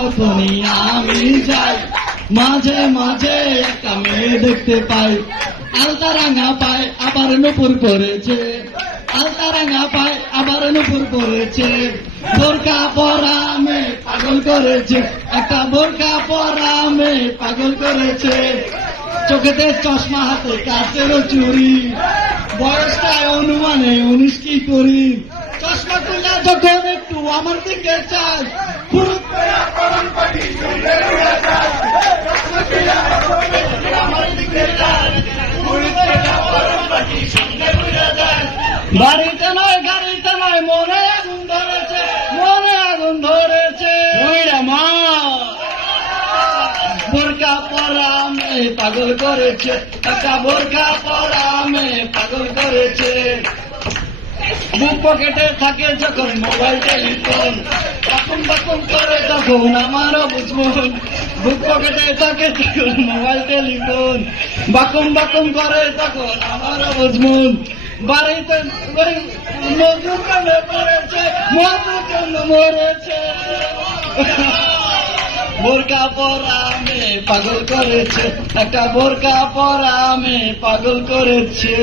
যখনই আমি যাই, মাঝে মাঝে একটা মেয়ে দেখতে পাই, আলতা রাঙা পায় আবার নুপুর পরেছে, আলতা রাঙা পায় আবার নুপুর পরেছে, বোরকা পরা মেয়ে পাগল করেছে, একটা বোরকা পরা মেয়ে পাগল করেছে, চোখেতে চশমা হাতে কাচেরও চুরি, বয়সটায় অনুমানে 19 কি করি, চশমা তুলে যখন একটু আমার দিকে চাই, ফুরুত করে পরাণ পাখি শুনে উড়ে যায়, চশমা তুলে আমার দিকে চাই, ফুরুত করে পরাণ পাখি শুনে উড়ে যায়, বাড়িতে নয় গাড়িতে নয় মনে আগুন ধরেছে, মনে আগুন ধরেছে, মা বোরকা পরা মেয়ে পাগল করেছে, একটা বোরকা পরা মেয়ে পাগল করেছে, বুক পকেটে থাকে যখন মোবাইল টেলিফোন, বাকুম বাকুম করে তখন আমারও বুঝমন, বুক পকেটে থাকে যখন মোবাইল টেলিফোন, বাকুম বাকুম করে তখন আমারও বুঝমন, বাড়িতে মজুর কেন পড়েছে, মজুর কেন মরেছে, বোরকা পরা মেয়ে পাগল করেছে, একটা বোরকা পরা মেয়ে পাগল করেছে।